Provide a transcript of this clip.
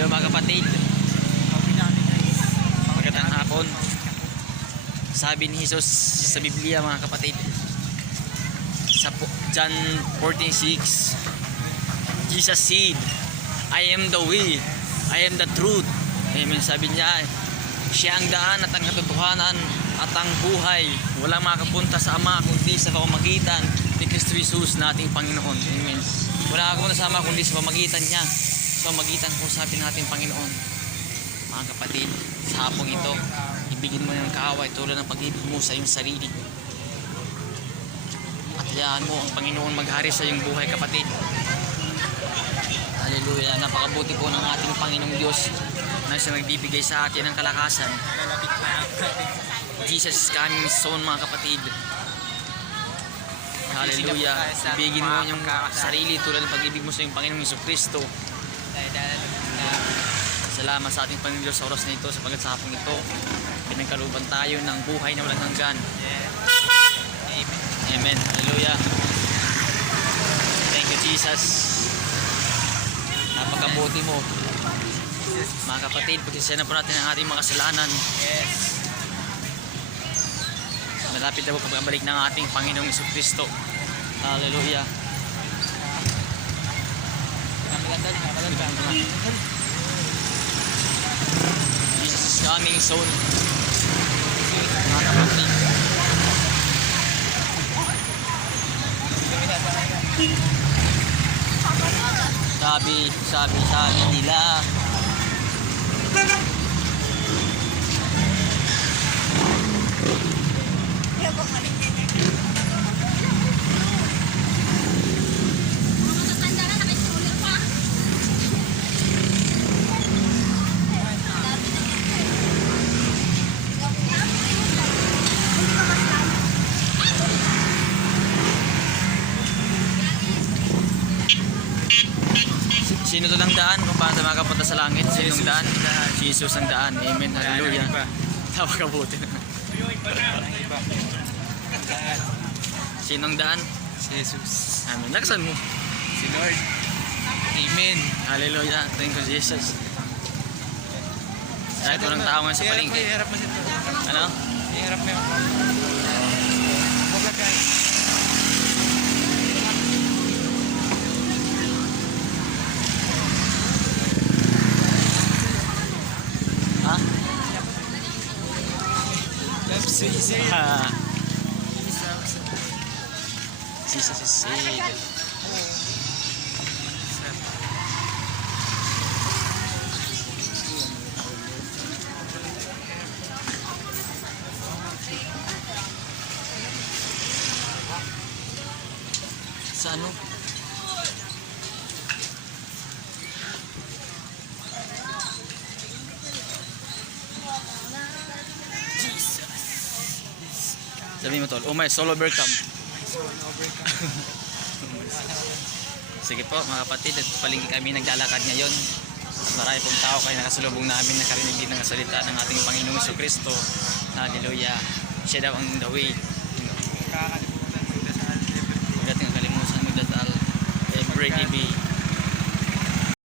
Hello mga kapatid. Magandang hapon. Sabi ni Jesus sa Biblia mga kapatid, sa John 14:6, Jesus said, I am the way, I am the truth. Amen. Sabi niya, siya ang daan at ang katotohanan at ang buhay. Walang makapunta sa Ama kundi sa pamamagitan ni Kristo Jesus nating Panginoon. Amen. Wala makapunta sa Ama kundi sa pamamagitan niya. Sa pamamagitan po sabi natin Panginoon. Mga kapatid, sa hapong ito, ibigin mo ng kaaway tulad ng pag-ibig mo sa iyong sarili. At hayaan mo ang Panginoon maghari sa iyong buhay kapatid. Hallelujah. Napakabuti po ng ating Panginoong Diyos na siya nagbibigay sa atin ng kalakasan. Jesus is coming soon mga kapatid. Hallelujah. Ibigin mo yung sarili tulad ng pag-ibig mo sa iyong Panginoong Jesucristo. Salamat sa ating Panginoon Diyos sa oras na ito, sapagat sa hapong ito pinagkaluban tayo ng buhay na walang hanggan. Amen. Hallelujah. Thank you Jesus. Napakabuti mo mga kapatid. Pagsisena po natin ang ating mga kasalanan. Malapit na po pagbabalik ng ating Panginoong Jesucristo. Hallelujah. Jesus is coming soon mga kapatid. Sabi nila sino to lang daan kung paano makapunta sa langit? Sinong daan? Si Jesus ang daan. Amen. Hallelujah. Napakabuti na. Sinong daan? Si Jesus. Amen. Lakasan mo. Si Lord. Amen. Hallelujah. Thank you Jesus. Dahil po ng tao ngayon sa palengke. Iharap mo siya. Ano? Iharap mo yung Huwag guys. Ha? Jesus is saved. Sa ano? Sabi mo tol, oh my soul overcome. Sige po mga kapatid, at palingki kami naglalakad ngayon. Marami pong tao kaya nakasalubong namin nakarinig din ng salita ng ating Panginoong Jesucristo. Hallelujah. Siya daw ang the way. Huwag natin kalimutan magdasal every day.